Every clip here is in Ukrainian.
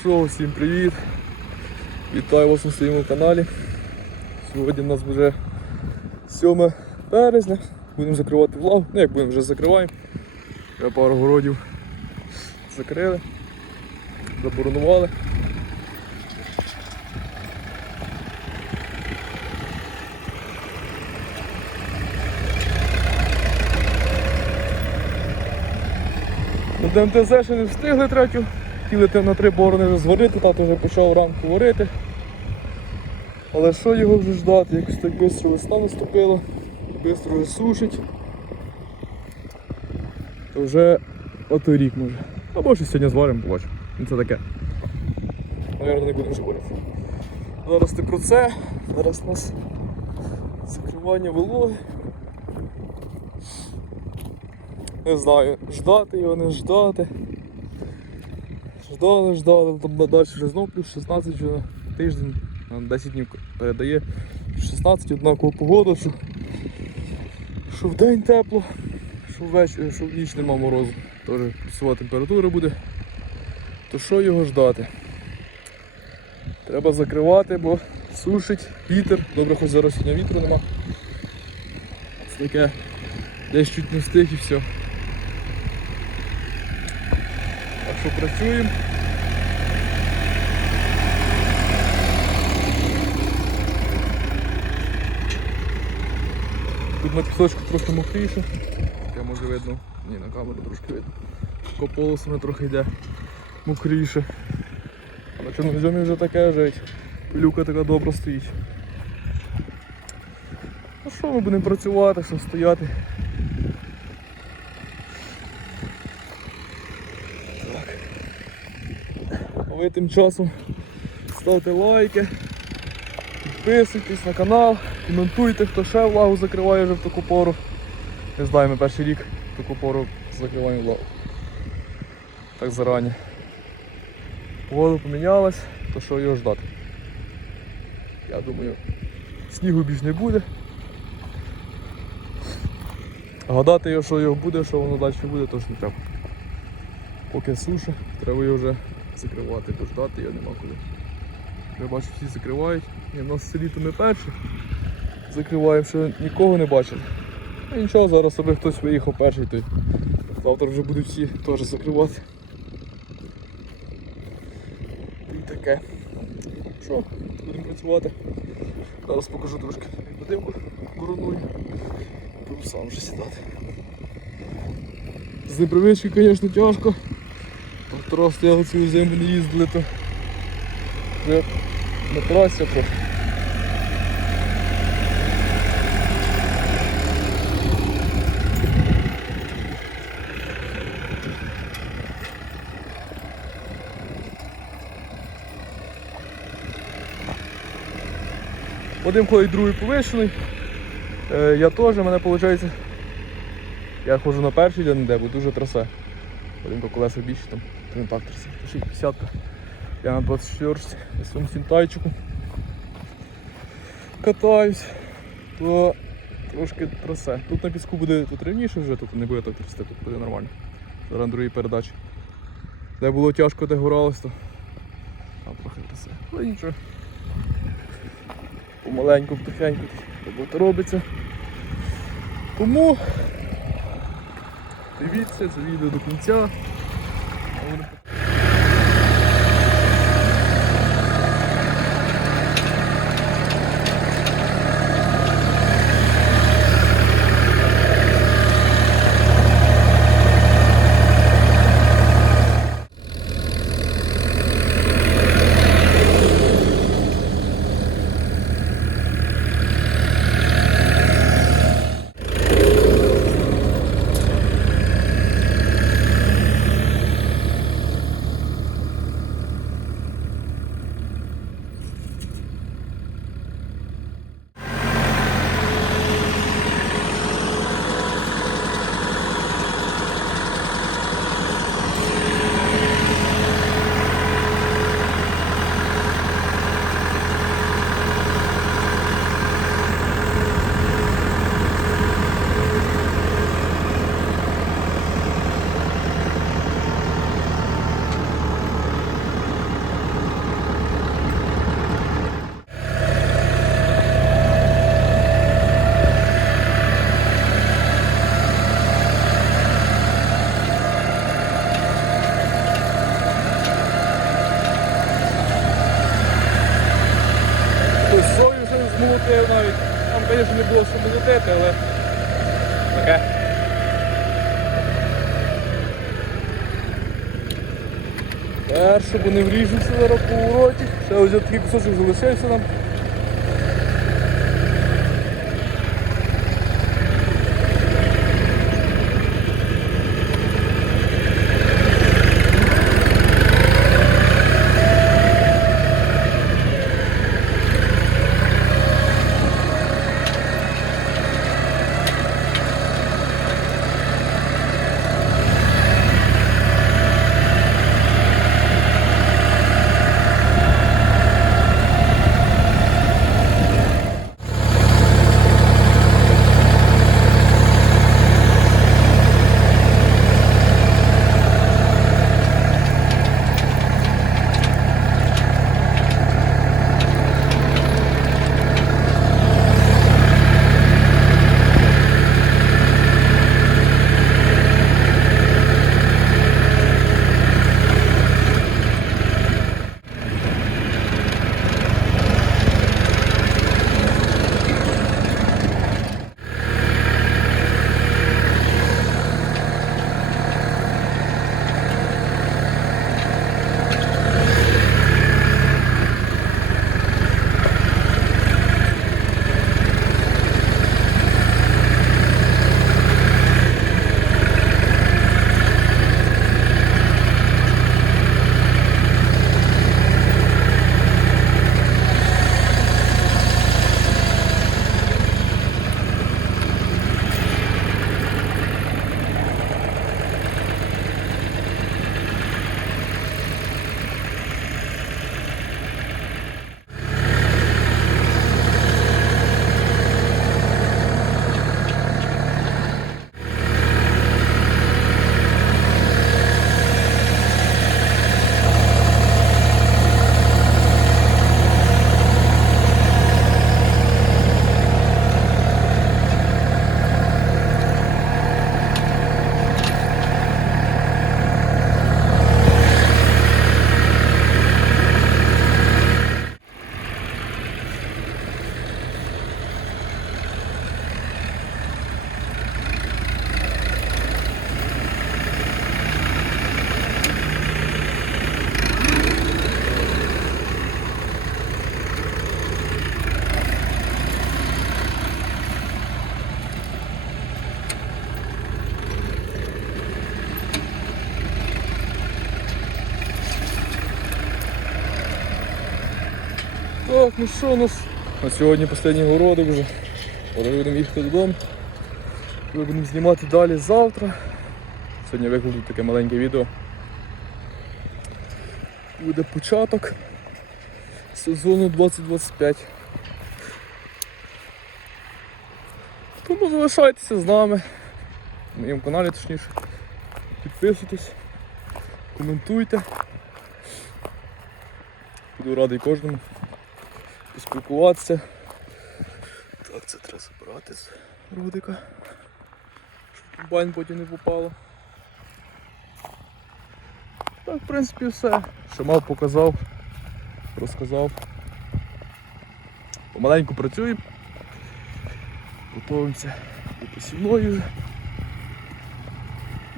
що, всім привіт! Вітаю вас у своєму каналі. Сьогодні у нас вже 7 березня. Будемо закривати влог. Ну як будемо вже закриваємо. Вже пару городів закрили, заборонували. На ДМТЗ ще не встигли третю. Хотіли те на три борони вже зварити, тато вже почав ранку варити. Але що його вже ждати? Якось так швидко весна наступила, швидко вже сушить. То вже отой рік може. Або ще сьогодні зваримо, побачимо. Ну це таке. Наверно, не будемо варити. Зараз ти про це. Зараз у нас закривання вологи. Не знаю, ждати його, не ждати. Ждали, ждали, там далі вже знов плюс 16 вже тиждень, 10 днів передає 16 однакову погоду, що, що в день тепло, що ввечері, що в ніч нема морозу. Теж плюсова температура буде. То що його ждати? Треба закривати, бо сушить вітер. Добре, хоч зараз сьогодні вітру нема. Це таке десь чуть не встиг і все. Так що працюємо. Тут на пісочку трохи мокріше. Таке може видно. Ні, на камеру трошки видно. По полосами трохи йде мокріше. На чорноземі вже таке жить. Люка така добра стоїть. Ну що ми будемо працювати, що стояти? Ви тим часом ставте лайки, підписуйтесь на канал, коментуйте, хто ще влагу закриває вже в таку пору. Не знаю, ми перший рік в таку пору закриваємо влагу. Так зарані. Погода помінялась, то що його ждати. Я думаю, снігу більш не буде. Гадати його, що його буде, що воно далі буде, то ж не треба. Поки суша, треба його вже закривати, бо ждати його нема коли. Я бачу, всі закривають. Ні, в нас в селі то ми перші. Закриваємо, що нікого не бачили. Ну нічого, зараз аби хтось виїхав перший, то завтра вже будуть всі теж закривати. І таке. Що, будемо працювати. Зараз покажу трошки будинку короную. Буду сам вже сідати. З непривички, звісно, тяжко. Трактора стояли цю не їздили, то на трасі трохи. Один ходить, другий повишений. Е, я теж, мене виходить. Я ходжу на перший день, де, бо дуже трасе. Один колеса більше, там один трактор 60 Я на 24 на своєму сінтайчику катаюсь, то трошки трасе. Тут на піску буде тут рівніше вже, тут не буде так трясти, тут буде нормально. Зараз на другій передачі. Де було тяжко, де горалось, то там трохи трясе. Але нічого. Помаленьку, потихеньку робота робиться. Тому дивіться це відео до кінця. Thank you. було навіть. Там, звісно, не було стабілітету, але таке. Першу, бо не вріжуся зараз повороті. Ще ось такий кусочок залишився нам. Так, ну що у нас? На сьогодні останній городок вже. Зараз будемо їхати додому. Ми будемо знімати далі завтра. Сьогодні викладу таке маленьке відео. Буде початок сезону 2025. Тому залишайтеся з нами. На моєму каналі точніше. Підписуйтесь, коментуйте. Буду радий кожному поспілкуватися. Так, це треба забрати з родика, щоб в бань потім не попало. Так, в принципі, все. Що мав, показав, розказав. Помаленьку працюємо. Готуємося до посівної вже.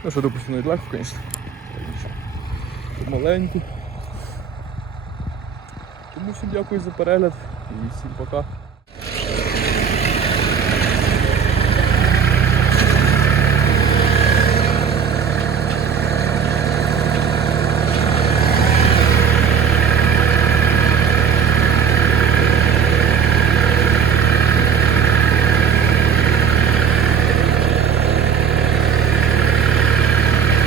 Ну що до посівної легко, звісно. Помаленьку. Тому всім дякую за перегляд і всім пока.